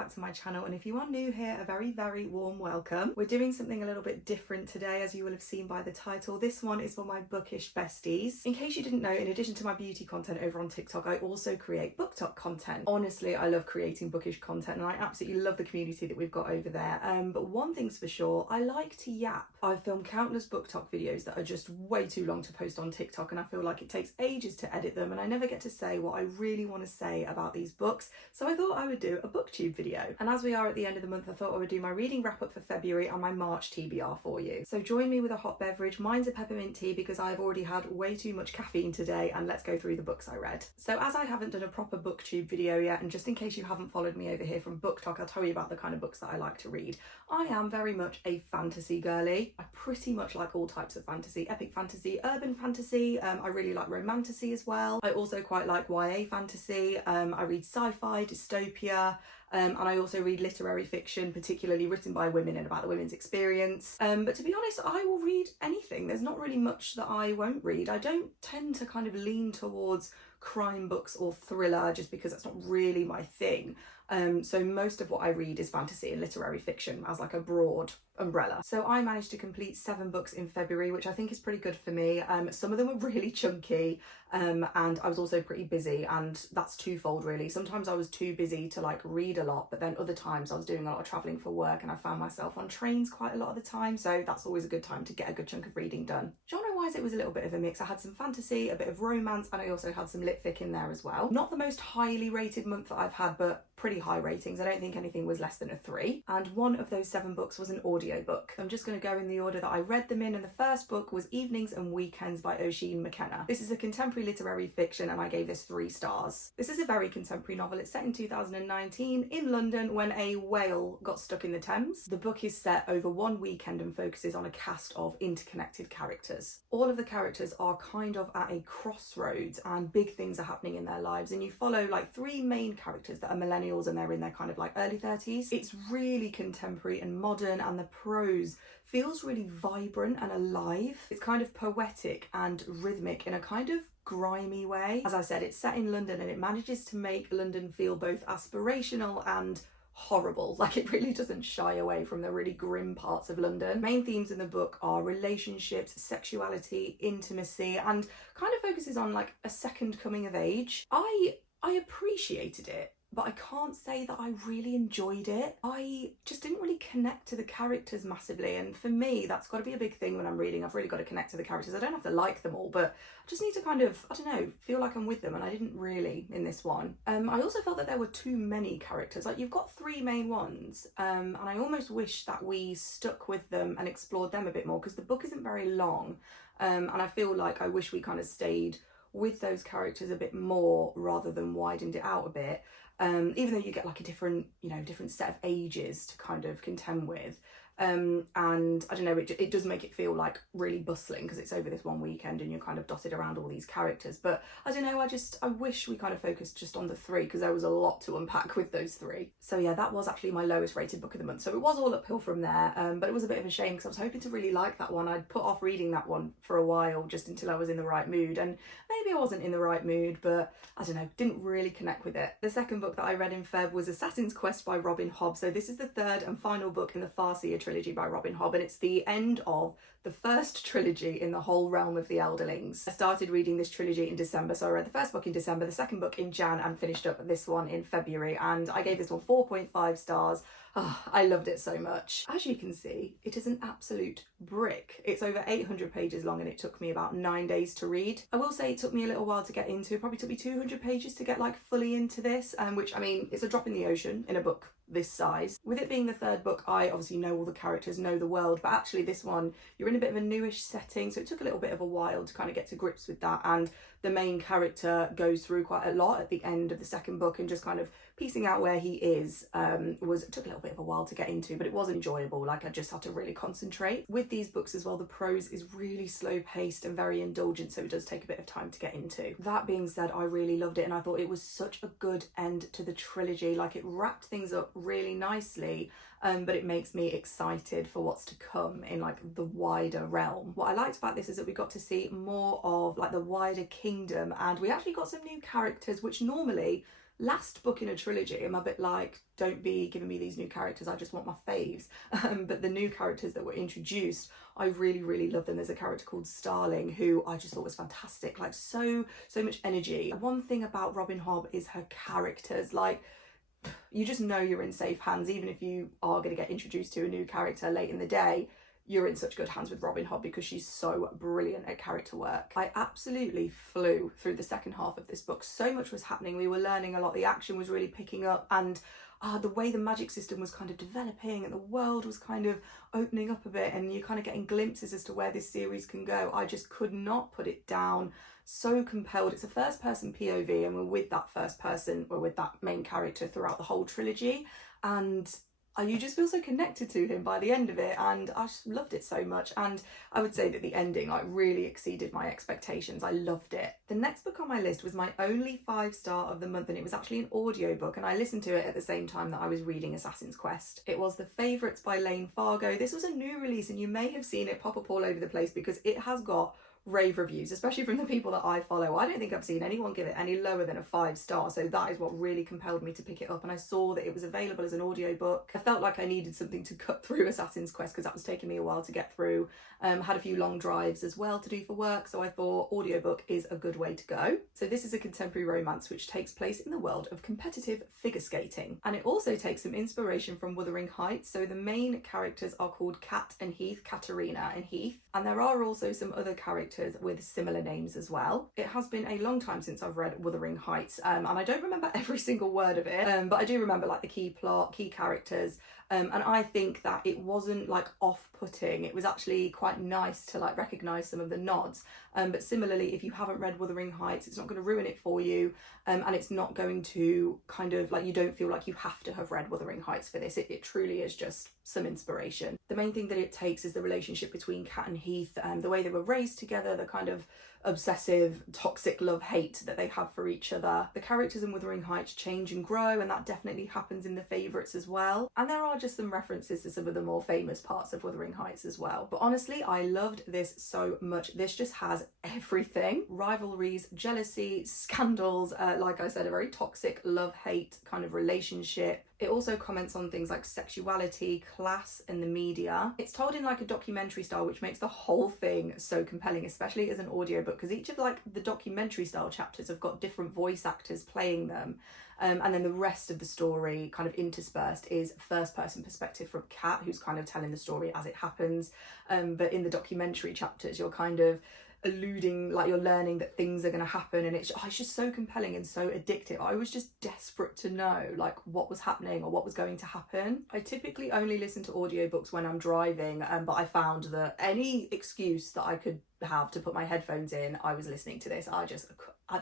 back to my channel, and if you are new here, a very warm welcome. We're doing something a little bit different today, as you will have seen by the title. This one is for my bookish besties. In case you didn't know, in addition to my beauty content over on TikTok, I also create booktok content. Honestly, I love creating bookish content and I absolutely love the community that we've got over there. But one thing's for sure, I like to yap. I've filmed countless booktok videos that are just way too long to post on TikTok, and I feel like it takes ages to edit them and I never get to say what I really want to say about these books. So I thought I would do a booktube video. And as we are at the end of the month, I thought I would do my reading wrap up for February and my March TBR for you. So join me with a hot beverage. Mine's a peppermint tea because I've already had way too much caffeine today, and let's go through the books I read. So as I haven't done a proper booktube video yet, and just in case you haven't followed me over here from BookTok, I'll tell you about the kind of books that I like to read. I am very much a fantasy girly. I pretty much like all types of fantasy, epic fantasy, urban fantasy. I really like romantasy as well. I also quite like YA fantasy. I read sci-fi, dystopia, and I also read literary fiction, particularly written by women and about the women's experience. But to be honest, I will read anything. There's not really much that I won't read. I don't tend to kind of lean towards crime books or thriller just because that's not really my thing. So most of what I read is fantasy and literary fiction as like a broad umbrella. So I managed to complete 7 books in February, which I think is pretty good for me. Some of them were really chunky, and I was also pretty busy, and that's twofold really. Sometimes I was too busy to like read a lot, but then other times I was doing a lot of traveling for work and I found myself on trains quite a lot of the time, so that's always a good time to get a good chunk of reading done. Genre wise, it was a little bit of a mix. I had some fantasy, a bit of romance, and I also had some lit fic in there as well. Not the most highly rated month that I've had, but pretty high ratings. I don't think anything was less than a 3, and one of those 7 books was an audiobook. I'm just going to go in the order that I read them in, and the first book was Evenings and Weekends by Oisin McKenna. This is a contemporary literary fiction and I gave this 3 stars. This is a very contemporary novel. It's set in 2019 in London when a whale got stuck in the Thames. The book is set over one weekend and focuses on a cast of interconnected characters. All of the characters are kind of at a crossroads and big things are happening in their lives, and you follow like 3 main characters that are millennials and they're in their kind of like early 30s. It's really contemporary and modern, and the prose feels really vibrant and alive. It's kind of poetic and rhythmic in a kind of grimy way. As I said, it's set in London and it manages to make London feel both aspirational and horrible. Like, it really doesn't shy away from the really grim parts of London. Main themes in the book are relationships, sexuality, intimacy, and kind of focuses on like a second coming of age. I appreciated it, but I can't say that I really enjoyed it. I just didn't really connect to the characters massively, and for me that's got to be a big thing when I'm reading. I've really got to connect to the characters. I don't have to like them all, but I just need to kind of, I don't know, feel like I'm with them, and I didn't really in this one. I also felt that there were too many characters. Like, you've got 3 main ones, and I almost wish that we stuck with them and explored them a bit more, because the book isn't very long, and I feel like I wish we kind of stayed with those characters a bit more rather than widened it out a bit. Even though you get like a different set of ages to kind of contend with. And I don't know, it does make it feel like really bustling because it's over this one weekend and you're kind of dotted around all these characters. But I don't know, I wish we kind of focused just on the 3, because there was a lot to unpack with those 3. So yeah, that was actually my lowest rated book of the month. So it was all uphill from there, but it was a bit of a shame because I was hoping to really like that one. I'd put off reading that one for a while just until I was in the right mood, and maybe I wasn't in the right mood, but I don't know, didn't really connect with it. The second book that I read in Feb was Assassin's Quest by Robin Hobb. So this is the 3rd and final book in the Farseer trilogy by Robin Hobb, and it's the end of the first trilogy in the whole realm of the Elderlings. I started reading this trilogy in December, so I read the first book in December, the second book in Jan, and finished up this one in February, and I gave this one 4.5 stars. Oh, I loved it so much. As you can see, it is an absolute brick. It's over 800 pages long and it took me about 9 days to read. I will say it took me a little while to get into. It probably took me 200 pages to get like fully into this, which, I mean, it's a drop in the ocean in a book this size. With it being the 3rd book, I obviously know all the characters, know the world, but actually this one, you're in a bit of a newish setting, so it took a little bit of a while to kind of get to grips with that, and the main character goes through quite a lot at the end of the second book, and just kind of piecing out where he is took a little bit of a while to get into, but it was enjoyable. Like, I just had to really concentrate. With these books as well, the prose is really slow paced and very indulgent, so it does take a bit of time to get into. That being said, I really loved it, and I thought it was such a good end to the trilogy. Like, it wrapped things up really nicely, but it makes me excited for what's to come in like the wider realm. What I liked about this is that we got to see more of like the wider kingdom, and we actually got some new characters, which normally last book in a trilogy, I'm a bit like, don't be giving me these new characters, I just want my faves. But the new characters that were introduced, I really, really love them. There's a character called Starling who I just thought was fantastic, like so much energy. One thing about Robin Hobb is her characters, like you just know you're in safe hands. Even if you are going to get introduced to a new character late in the day, you're in such good hands with Robin Hobb because she's so brilliant at character work. I absolutely flew through the second half of this book. So much was happening. We were learning a lot. The action was really picking up, and the way the magic system was kind of developing and the world was kind of opening up a bit, and you're kind of getting glimpses as to where this series can go. I just could not put it down. So compelled. It's a first person POV, and we're with that first person, we're with that main character throughout the whole trilogy, and you just feel so connected to him by the end of it, and I just loved it so much. And I would say that the ending like really exceeded my expectations. I loved it. The next book on my list was my only 5-star of the month, and it was actually an audiobook, and I listened to it at the same time that I was reading Assassin's Quest. It was The Favourites by Lane Fargo. This was a new release, and you may have seen it pop up all over the place because it has got rave reviews, especially from the people that I follow. I don't think I've seen anyone give it any lower than a 5-star, so that is what really compelled me to pick it up. And I saw that it was available as an audiobook. I felt like I needed something to cut through Assassin's Quest because that was taking me a while to get through. Had a few long drives as well to do for work, so I thought audiobook is a good way to go. So this is a contemporary romance which takes place in the world of competitive figure skating, and it also takes some inspiration from Wuthering Heights. So the main characters are called Kat and Heath, Katerina and Heath, and there are also some other characters with similar names as well. It has been a long time since I've read Wuthering Heights, and I don't remember every single word of it, but I do remember like the key plot, key characters, and I think that it wasn't like off-putting. It was actually quite nice to like recognise some of the nods, but similarly, if you haven't read Wuthering Heights, it's not going to ruin it for you, and it's not going to kind of like, you don't feel like you have to have read Wuthering Heights for this. It truly is just some inspiration. The main thing that it takes is the relationship between Kat and Heath, the way they were raised together, the kind of obsessive, toxic love-hate that they have for each other. The characters in Wuthering Heights change and grow, and that definitely happens in The Favourites as well. And there are just some references to some of the more famous parts of Wuthering Heights as well. But honestly, I loved this so much. This just has everything. Rivalries, jealousy, scandals, like I said, a very toxic love-hate kind of relationship. It also comments on things like sexuality, class, and the media. It's told in like a documentary style, which makes the whole thing so compelling, especially as an audiobook, because each of like the documentary style chapters have got different voice actors playing them. And then the rest of the story kind of interspersed is first person perspective from Kat, who's kind of telling the story as it happens. But in the documentary chapters, you're kind of alluding, like you're learning that things are going to happen, and it's just so compelling and so addictive. I was just desperate to know like what was happening or what was going to happen. I typically only listen to audiobooks when I'm driving, but I found that any excuse that I could have to put my headphones in, I was listening to this. I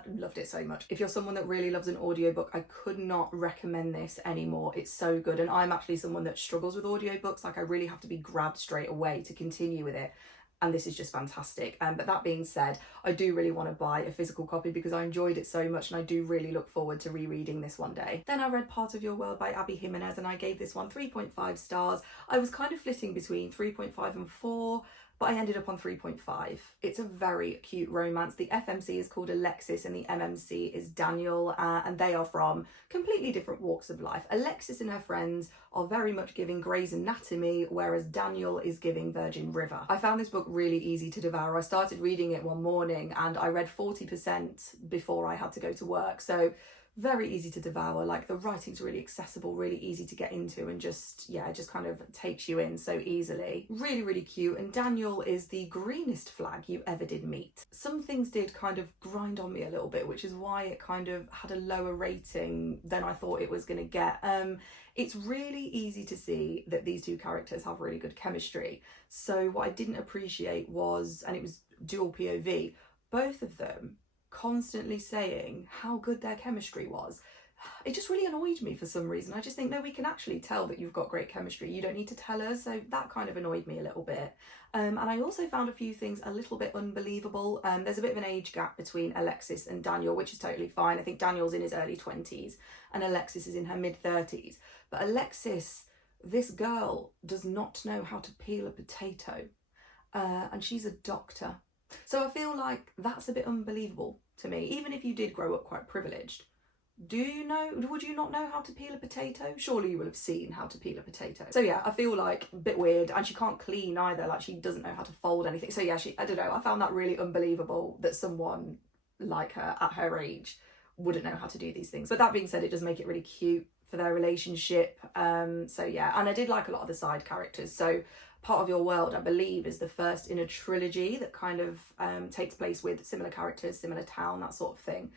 loved it so much. If you're someone that really loves an audiobook, I could not recommend this anymore. It's so good. And I'm actually someone that struggles with audiobooks. Like I really have to be grabbed straight away to continue with it. And this is just fantastic. But that being said, I do really want to buy a physical copy because I enjoyed it so much, and I do really look forward to rereading this one day. Then I read Part of Your World by Abby Jimenez, and I gave this one 3.5 stars. I was kind of flitting between 3.5 and 4, but I ended up on 3.5. It's a very cute romance. The FMC is called Alexis and the MMC is Daniel, and they are from completely different walks of life. Alexis and her friends are very much giving Grey's Anatomy, whereas Daniel is giving Virgin River. I found this book really easy to devour. I started reading it one morning and I read 40% before I had to go to work. So very easy to devour. Like the writing's really accessible, really easy to get into, and just kind of takes you in so easily. Really, really cute. And Daniel is the greenest flag you ever did meet. Some things did kind of grind on me a little bit, which is why it kind of had a lower rating than I thought it was going to get. It's really easy to see that these two characters have really good chemistry. So what I didn't appreciate was, and it was dual POV, both of them constantly saying how good their chemistry was. It just really annoyed me for some reason. I just think, no, we can actually tell that you've got great chemistry. You don't need to tell us. So that kind of annoyed me a little bit. And I also found a few things a little bit unbelievable. There's a bit of an age gap between Alexis and Daniel, which is totally fine. I think Daniel's in his early 20s and Alexis is in her mid 30s. But Alexis, this girl, does not know how to peel a potato. And she's a doctor. So I feel like that's a bit unbelievable to me. Even if you did grow up quite privileged, would you not know how to peel a potato? Surely you will have seen how to peel a potato. So yeah, I feel like a bit weird, and she can't clean either, like she doesn't know how to fold anything. So yeah, I don't know, I found that really unbelievable that someone like her at her age wouldn't know how to do these things. But that being said, it does make it really cute for their relationship. So yeah, and I did like a lot of the side characters. So Part of Your World, I believe, is the first in a trilogy that kind of takes place with similar characters, similar town, that sort of thing.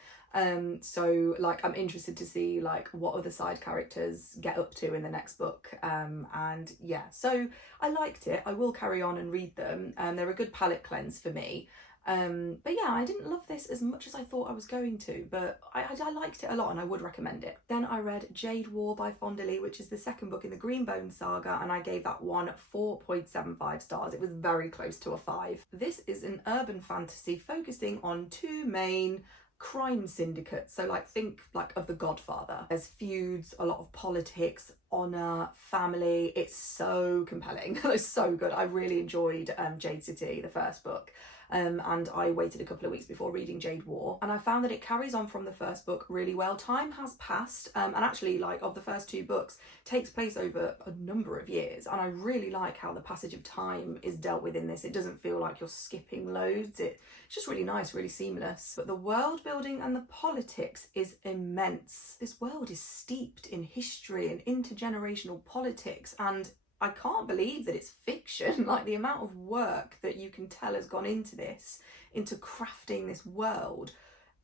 So like I'm interested to see like what other side characters get up to in the next book, and yeah, so I liked it. I will carry on and read them, they're a good palate cleanse for me. But yeah, I didn't love this as much as I thought I was going to, but I liked it a lot and I would recommend it. Then I read Jade War by Fondely, which is the second book in the Greenbone saga, and I gave that one 4.75 stars. It was very close to a 5. This is an urban fantasy focusing on two main crime syndicates. So like think like of The Godfather. There's feuds, a lot of politics, honour, family. It's so compelling. It's so good. I really enjoyed Jade City, the first book. And I waited a couple of weeks before reading Jade War, and I found that it carries on from the first book really well. Time has passed, and actually, like, of the first 2 books, takes place over a number of years, and I really like how the passage of time is dealt with in this. It doesn't feel like you're skipping loads. It's just really nice, really seamless. But the world building and the politics is immense. This world is steeped in history and intergenerational politics, and I can't believe that it's fiction. Like the amount of work that you can tell has gone into this, into crafting this world,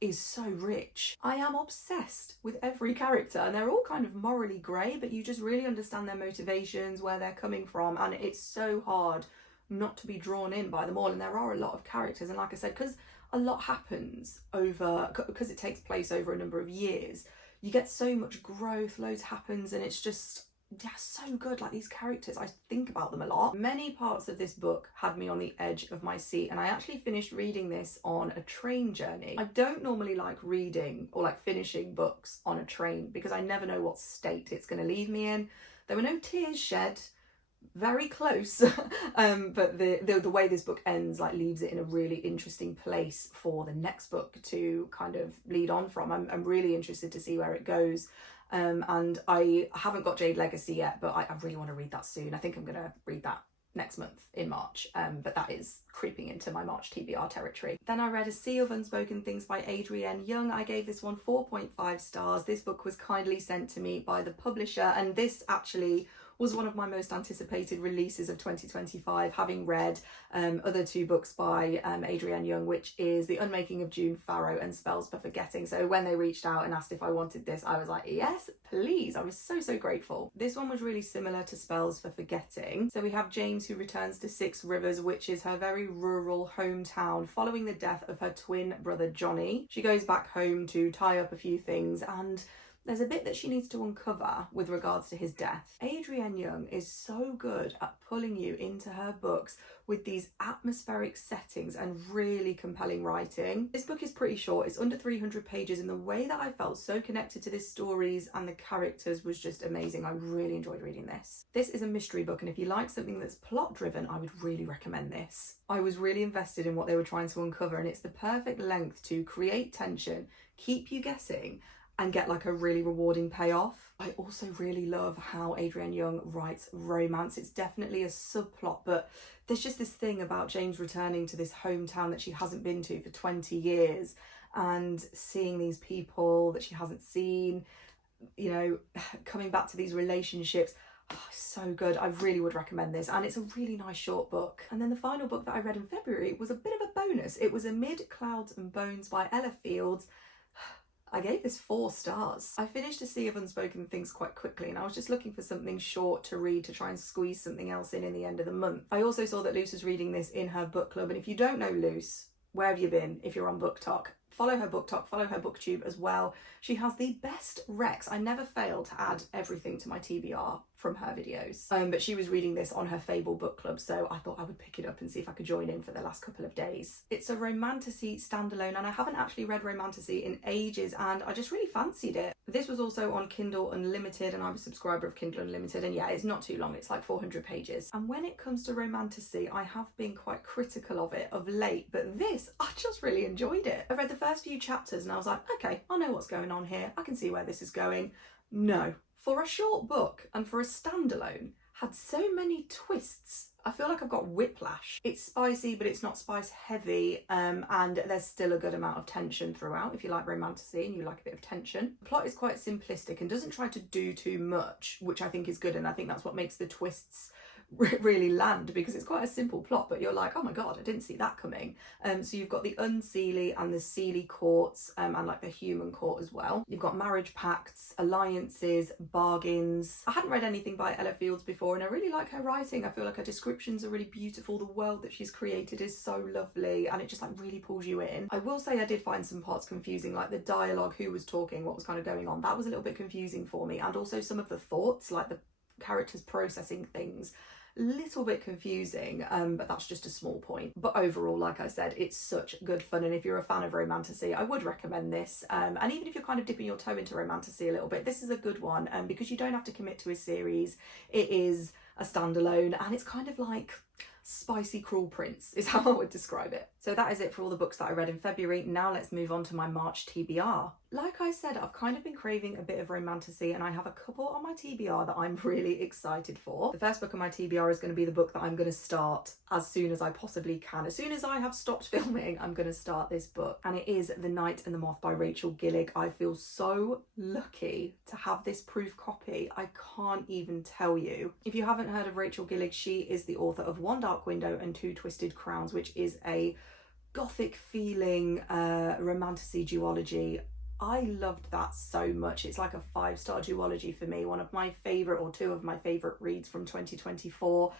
is so rich. I am obsessed with every character, and they're all kind of morally grey, but you just really understand their motivations, where they're coming from, and it's so hard not to be drawn in by them all. And there are a lot of characters, and like I said, because a lot happens because it takes place over a number of years, you get so much growth, loads happens, and it's just, yeah, so good. Like these characters, I think about them a lot. Many parts of this book had me on the edge of my seat, and I actually finished reading this on a train journey. I don't normally like reading or like finishing books on a train because I never know what state it's going to leave me in. There were no tears shed, very close, but the way this book ends like leaves it in a really interesting place for the next book to kind of lead on from. I'm really interested to see where it goes. And I haven't got Jade Legacy yet, but I really want to read that soon. I think I'm going to read that next month in March, but that is creeping into my March TBR territory. Then I read A Sea of Unspoken Things by Adrienne Young. I gave this one 4.5 stars. This book was kindly sent to me by the publisher, and this actually was one of my most anticipated releases of 2025, having read other 2 books by Adrienne Young, which is The Unmaking of June Farrow and Spells for Forgetting. So when they reached out and asked if I wanted this, I was like, yes, please. I was so grateful. This one was really similar to Spells for Forgetting. So we have James, who returns to Six Rivers, which is her very rural hometown, following the death of her twin brother Johnny. She goes back home to tie up a few things, and there's a bit that she needs to uncover with regards to his death. Adrienne Young is so good at pulling you into her books with these atmospheric settings and really compelling writing. This book is pretty short, it's under 300 pages, and the way that I felt so connected to the stories and the characters was just amazing. I really enjoyed reading this. This is a mystery book, and if you like something that's plot driven, I would really recommend this. I was really invested in what they were trying to uncover, and it's the perfect length to create tension, keep you guessing, and get like a really rewarding payoff. I also really love how Adrienne Young writes romance. It's definitely a subplot, but there's just this thing about James returning to this hometown that she hasn't been to for 20 years and seeing these people that she hasn't seen, you know, coming back to these relationships. Oh, so good. I really would recommend this, and it's a really nice short book. And then the final book that I read in February was a bit of a bonus. It was Amid Clouds and Bones by Ella Fields. I gave this 4 stars. I finished A Sea of Unspoken Things quite quickly, and I was just looking for something short to read to try and squeeze something else in the end of the month. I also saw that Luce was reading this in her book club, and if you don't know Luce, where have you been if you're on BookTok? Follow her BookTok, follow her BookTube as well. She has the best recs. I never fail to add everything to my TBR from her videos. But she was reading this on her Fable book club, so I thought I would pick it up and see if I could join in for the last couple of days. It's a romantasy standalone, and I haven't actually read romantasy in ages, and I just really fancied it. This was also on Kindle Unlimited, and I'm a subscriber of Kindle Unlimited, and yeah, it's not too long, it's like 400 pages. And when it comes to romantasy, I have been quite critical of it of late, but this, I just really enjoyed it. I read the first few chapters and I was like, okay, I know what's going on here. I can see where this is going. No. For a short book and for a standalone, had so many twists. I feel like I've got whiplash. It's spicy, but it's not spice heavy, and there's still a good amount of tension throughout if you like romantasy and you like a bit of tension. The plot is quite simplistic and doesn't try to do too much, which I think is good, and I think that's what makes the twists really land, because it's quite a simple plot, but you're like, oh my god, I didn't see that coming. So you've got the unseelie and the seelie courts, and like the human court as well. You've got marriage pacts, alliances, bargains. I hadn't read anything by Ella Fields before, and I really like her writing. I feel like her descriptions are really beautiful. The world that she's created is so lovely, and it just like really pulls you in. I will say I did find some parts confusing, like the dialogue, who was talking, what was kind of going on. That was a little bit confusing for me, and also some of the thoughts, like the characters processing things, little bit confusing, but that's just a small point. But overall, like I said, it's such good fun, and if you're a fan of romantasy, I would recommend this. And even if you're kind of dipping your toe into romantasy a little bit, this is a good one, because you don't have to commit to a series. It is a standalone, and it's kind of like spicy Cruel Prince is how I would describe it. So that is it for all the books that I read in February. Now let's move on to my March TBR. Like I said, I've kind of been craving a bit of romantasy, and I have a couple on my TBR that I'm really excited for. The first book on my TBR is going to be the book that I'm going to start as soon as I possibly can. As soon as I have stopped filming, I'm going to start this book, and it is The Night and the Moth by Rachel Gillig. I feel so lucky to have this proof copy. I can't even tell you. If you haven't heard of Rachel Gillig, she is the author of One Dark Window and Two Twisted Crowns, which is a gothic feeling romantasy duology. I loved that so much. It's like a 5-star duology for me, one of my favourite, or two of my favourite reads from 2024.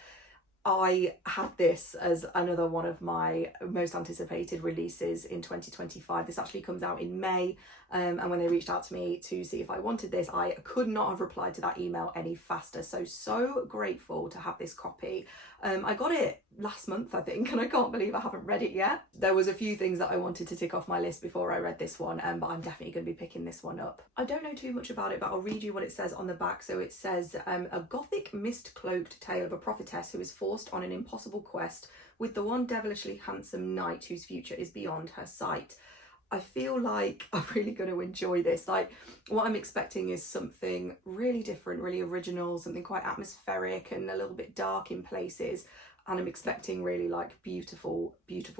I had this as another one of my most anticipated releases in 2025. This actually comes out in May, and when they reached out to me to see if I wanted this, I could not have replied to that email any faster. So grateful to have this copy. I got it last month, I think, and I can't believe I haven't read it yet. There was a few things that I wanted to tick off my list before I read this one, but I'm definitely going to be picking this one up. I don't know too much about it, but I'll read you what it says on the back. So it says, a gothic mist-cloaked tale of a prophetess who is forced on an impossible quest with the one devilishly handsome knight whose future is beyond her sight. I feel like I'm really going to enjoy this. Like, what I'm expecting is something really different, really original, something quite atmospheric and a little bit dark in places. And I'm expecting really like beautiful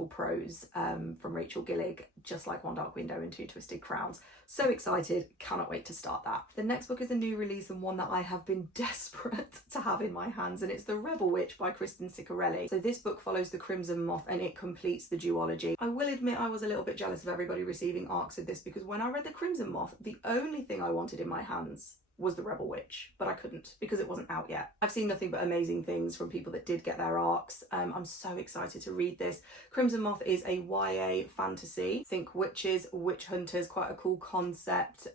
prose from Rachel Gillig, just like One Dark Window and Two Twisted Crowns. So excited, cannot wait to start that. The next book is a new release and one that I have been desperate to have in my hands, and it's The Rebel Witch by Kristen Ciccarelli. So this book follows the Crimson Moth and it completes the duology. I will admit I was a little bit jealous of everybody receiving arcs of this, because when I read the Crimson Moth, the only thing I wanted in my hands was The Rebel Witch, but I couldn't because it wasn't out yet. I've seen nothing but amazing things from people that did get their arcs. I'm so excited to read this. Crimson Moth is a YA fantasy. Think witches, witch hunters, quite a cool concept.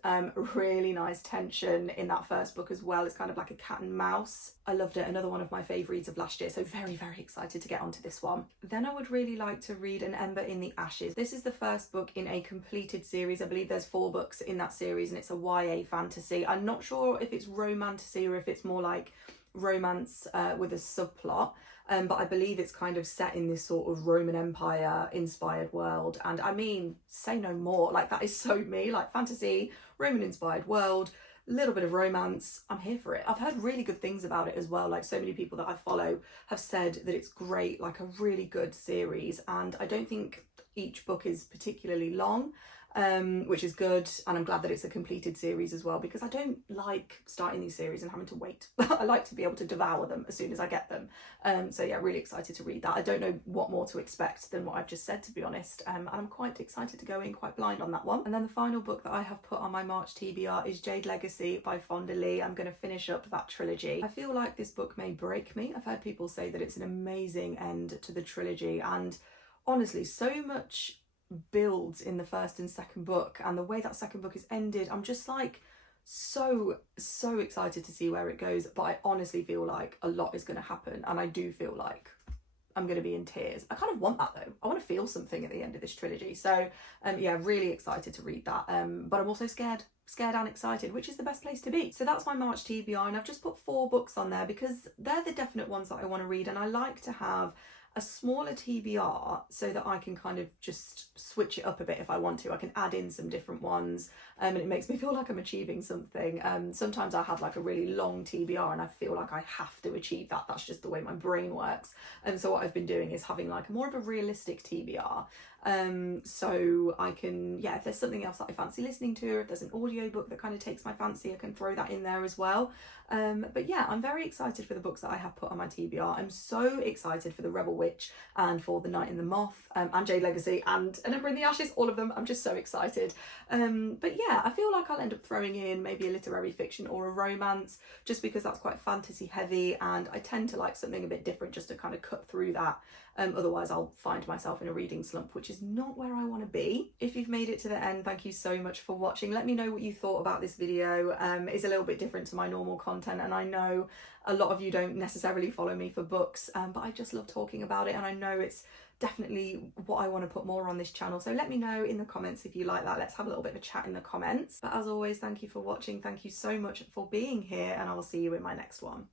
Really nice tension in that first book as well. It's kind of like a cat and mouse. I loved it. Another one of my fave reads of last year, so very excited to get onto this one. Then I would really like to read An Ember in the Ashes. This is the first book in a completed series. I believe there's 4 books in that series, and it's a YA fantasy. I'm not sure if it's romantasy or if it's more like romance with a subplot, but I believe it's kind of set in this sort of Roman Empire inspired world, and I mean, say no more. Like, that is so me. Like, fantasy, Roman inspired world, little bit of romance, I'm here for it. I've heard really good things about it as well. Like, so many people that I follow have said that it's great, like a really good series, and I don't think each book is particularly long, which is good, and I'm glad that it's a completed series as well, because I don't like starting these series and having to wait. I like to be able to devour them as soon as I get them. So yeah, really excited to read that. I don't know what more to expect than what I've just said, to be honest, and I'm quite excited to go in quite blind on that one. And then the final book that I have put on my March TBR is Jade Legacy by Fonda Lee. I'm going to finish up that trilogy. I feel like this book may break me. I've heard people say that it's an amazing end to the trilogy, and honestly, so much builds in the first and second book, and the way that second book is ended, I'm just like so excited to see where it goes. But I honestly feel like a lot is going to happen, and I do feel like I'm going to be in tears. I kind of want that though. I want to feel something at the end of this trilogy. So yeah, really excited to read that, but I'm also scared and excited, which is the best place to be. So that's my March TBR, and I've just put 4 books on there because they're the definite ones that I want to read, and I like to have a smaller TBR so that I can kind of just switch it up a bit if I want to. I can add in some different ones, and it makes me feel like I'm achieving something. Sometimes I have like a really long TBR and I feel like I have to achieve that. That's just the way my brain works. And so what I've been doing is having like more of a realistic TBR. So I can, yeah, if there's something else that I fancy listening to, or if there's an audiobook that kind of takes my fancy, I can throw that in there as well. But yeah, I'm very excited for the books that I have put on my TBR. I'm so excited for The Rebel Witch and for The Night in the Moth, and Jade Legacy and An Ember in the Ashes, all of them. I'm just so excited. But yeah, I feel like I'll end up throwing in maybe a literary fiction or a romance, just because that's quite fantasy heavy, and I tend to like something a bit different just to kind of cut through that. Otherwise I'll find myself in a reading slump, which is not where I want to be. If you've made it to the end, thank you so much for watching. Let me know what you thought about this video. It's a little bit different to my normal content, and I know a lot of you don't necessarily follow me for books, but I just love talking about it, and I know it's definitely what I want to put more on this channel. So let me know in the comments if you like that. Let's have a little bit of a chat in the comments. But as always, thank you for watching. Thank you so much for being here, and I will see you in my next one.